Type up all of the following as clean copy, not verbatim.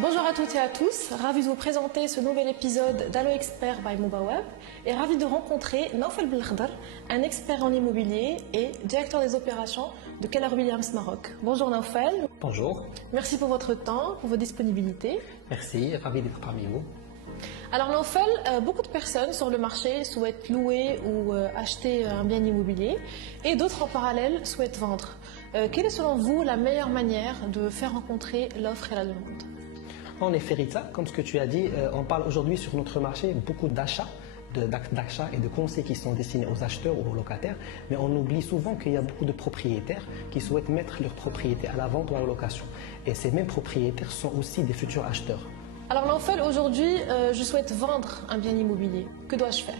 Bonjour à toutes et à tous, ravi de vous présenter ce nouvel épisode d'Allo Expert by Mubaweb et ravi de rencontrer Naufel Belkhdar, un expert en immobilier et directeur des opérations de Keller Williams Maroc. Bonjour Naufel. Bonjour. Merci pour votre temps, pour votre disponibilité. Merci, ravi d'être parmi vous. Alors Naufel, beaucoup de personnes sur le marché souhaitent louer ou acheter un bien immobilier et d'autres en parallèle souhaitent vendre. Quelle est selon vous la meilleure manière de faire rencontrer l'offre et la demande? En effet, Rita, comme ce que tu as dit, on parle aujourd'hui sur notre marché beaucoup d'achats et de conseils qui sont destinés aux acheteurs ou aux locataires, mais on oublie souvent qu'il y a beaucoup de propriétaires qui souhaitent mettre leur propriété à la vente ou à la location. Et ces mêmes propriétaires sont aussi des futurs acheteurs. Alors Naufel, aujourd'hui, je souhaite vendre un bien immobilier. Que dois-je faire?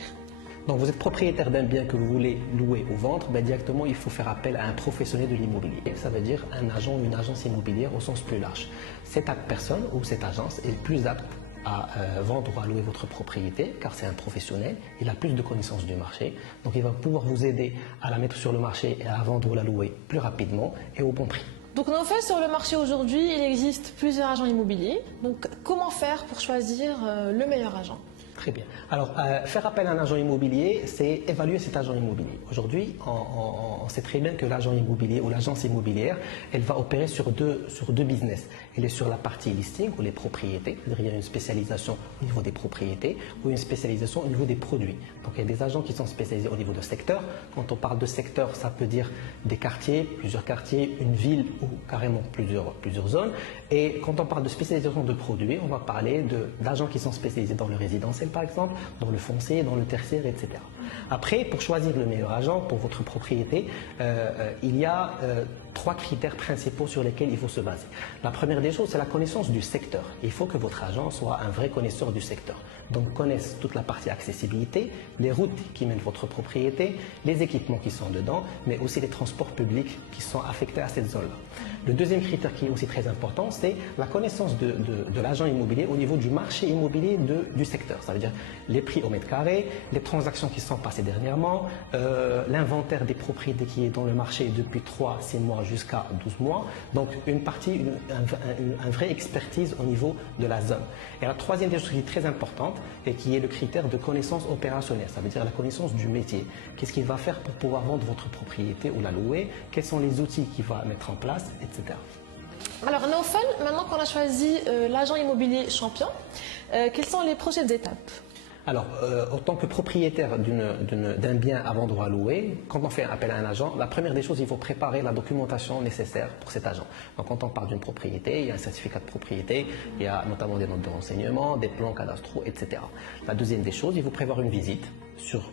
Donc vous êtes propriétaire d'un bien que vous voulez louer ou vendre, directement il faut faire appel à un professionnel de l'immobilier. Ça veut dire un agent ou une agence immobilière au sens plus large. Cette personne ou cette agence est plus apte à vendre ou à louer votre propriété car c'est un professionnel, il a plus de connaissances du marché, donc il va pouvoir vous aider à la mettre sur le marché et à la vendre ou la louer plus rapidement et au bon prix. Donc Naufel, sur le marché aujourd'hui, il existe plusieurs agents immobiliers. Donc comment faire pour choisir le meilleur agent? Très bien. Alors, faire appel à un agent immobilier, c'est évaluer cet agent immobilier. Aujourd'hui, on sait très bien que l'agent immobilier ou l'agence immobilière, elle va opérer sur deux business. Elle est sur la partie listing ou les propriétés, c'est-à-dire il y a une spécialisation au niveau des propriétés ou une spécialisation au niveau des produits. Donc, il y a des agents qui sont spécialisés au niveau de secteur. Quand on parle de secteur, ça peut dire des quartiers, plusieurs quartiers, une ville ou carrément plusieurs zones. Et quand on parle de spécialisation de produits, on va parler d'agents qui sont spécialisés dans le résidentiel, par exemple, dans le foncier, dans le tertiaire, etc. Après, pour choisir le meilleur agent pour votre propriété, il y a trois critères principaux sur lesquels il faut se baser. La première des choses, c'est la connaissance du secteur. Il faut que votre agent soit un vrai connaisseur du secteur. Donc, connaisse toute la partie accessibilité, les routes qui mènent votre propriété, les équipements qui sont dedans, mais aussi les transports publics qui sont affectés à cette zone-là. Le deuxième critère qui est aussi très important, c'est la connaissance de l'agent immobilier au niveau du marché immobilier du secteur. Ça veut dire les prix au mètre carré, les transactions qui sont passées dernièrement, l'inventaire des propriétés qui est dans le marché depuis 3-6 mois jusqu'à 12 mois. Donc une vraie expertise au niveau de la zone. Et la troisième des choses qui est très importante et qui est le critère de connaissance opérationnelle. Ça veut dire la connaissance du métier. Qu'est-ce qu'il va faire pour pouvoir vendre votre propriété ou la louer? Quels sont les outils qu'il va mettre en place, etc. Alors Naufel, maintenant qu'on a choisi l'agent immobilier champion, quelles sont les prochaines étapes? Alors, en tant que propriétaire d'un bien à vendre ou à louer, quand on fait appel à un agent, la première des choses, il faut préparer la documentation nécessaire pour cet agent. Donc, quand on parle d'une propriété, il y a un certificat de propriété, il y a notamment des notes de renseignement, des plans cadastraux, etc. La deuxième des choses, il faut prévoir une visite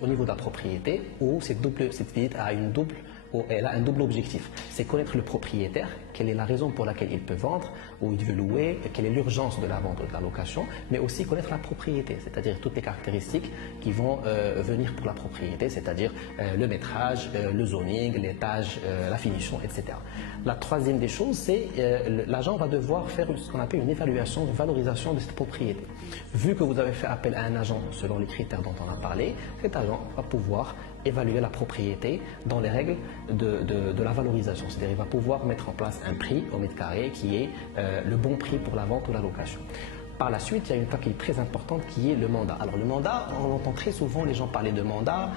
au niveau de la propriété où cette visite a elle a un double objectif. C'est connaître le propriétaire, quelle est la raison pour laquelle il peut vendre, ou il veut louer, quelle est l'urgence de la vente ou de la location, mais aussi connaître la propriété, c'est-à-dire toutes les caractéristiques qui vont venir pour la propriété, c'est-à-dire le métrage, le zoning, l'étage, la finition, etc. La troisième des choses, c'est l'agent va devoir faire ce qu'on appelle une évaluation, une valorisation de cette propriété. Vu que vous avez fait appel à un agent selon les critères dont on a parlé, cet agent va pouvoir évaluer la propriété dans les règles de la valorisation. C'est-à-dire qu'il va pouvoir mettre en place un prix au mètre carré qui est le bon prix pour la vente ou la location. Par la suite, il y a une étape qui est très importante qui est le mandat. Alors le mandat, on entend très souvent les gens parler de mandat,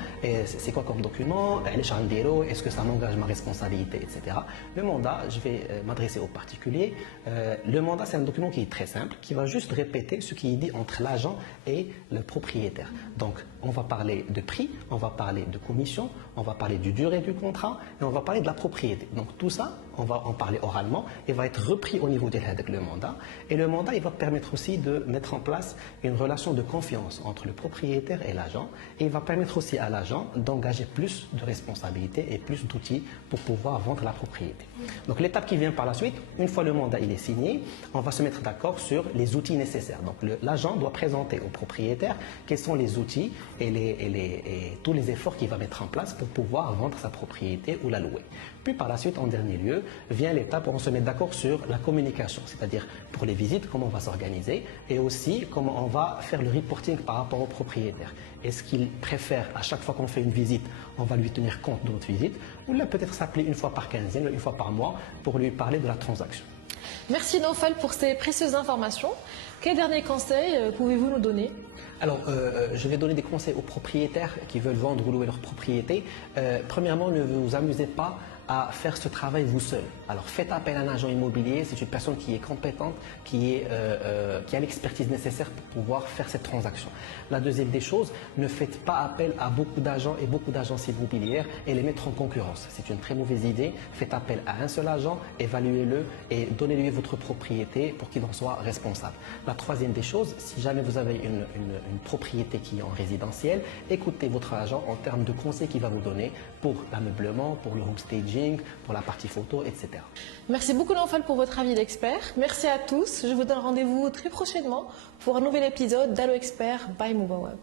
c'est quoi comme document, est-ce que ça m'engage ma responsabilité, etc. Le mandat, je vais m'adresser aux particuliers. Le mandat, c'est un document qui est très simple, qui va juste répéter ce qui est dit entre l'agent et le propriétaire. Donc, on va parler de prix, on va parler de commission, on va parler du durée du contrat et on va parler de la propriété. Donc tout ça, on va en parler oralement et va être repris au niveau de le mandat. Et le mandat, il va permettre aussi de mettre en place une relation de confiance entre le propriétaire et l'agent. Et il va permettre aussi à l'agent d'engager plus de responsabilités et plus d'outils pour pouvoir vendre la propriété. Donc l'étape qui vient par la suite, une fois le mandat il est signé, on va se mettre d'accord sur les outils nécessaires. Donc l'agent doit présenter au propriétaire quels sont les outils et tous les efforts qu'il va mettre en place pour pouvoir vendre sa propriété ou la louer. Puis par la suite, en dernier lieu, vient l'étape où on se met d'accord sur la communication, c'est-à-dire pour les visites, comment on va s'organiser et aussi comment on va faire le reporting par rapport au propriétaire. Est-ce qu'il préfère, à chaque fois qu'on fait une visite, on va lui tenir compte de notre visite ou là peut-être s'appeler une fois par quinzaine, une fois par mois pour lui parler de la transaction. Merci Naufal pour ces précieuses informations. Quel dernier conseil pouvez-vous nous donner? Alors, je vais donner des conseils aux propriétaires qui veulent vendre ou louer leur propriété. Premièrement, ne vous amusez pas à faire ce travail vous seul. Alors, faites appel à un agent immobilier. C'est une personne qui est compétente, qui a l'expertise nécessaire pour pouvoir faire cette transaction. La deuxième des choses, ne faites pas appel à beaucoup d'agents et beaucoup d'agences immobilières et les mettre en concurrence. C'est une très mauvaise idée. Faites appel à un seul agent, évaluez-le et donnez-lui votre propriété pour qu'il en soit responsable. La troisième des choses, si jamais vous avez une propriété qui est en résidentiel, écoutez votre agent en termes de conseils qu'il va vous donner pour l'ameublement, pour le home staging, pour la partie photo, etc. Merci beaucoup Naufal pour votre avis d'expert. Merci à tous. Je vous donne rendez-vous très prochainement pour un nouvel épisode d'Allo Expert by Mubawab.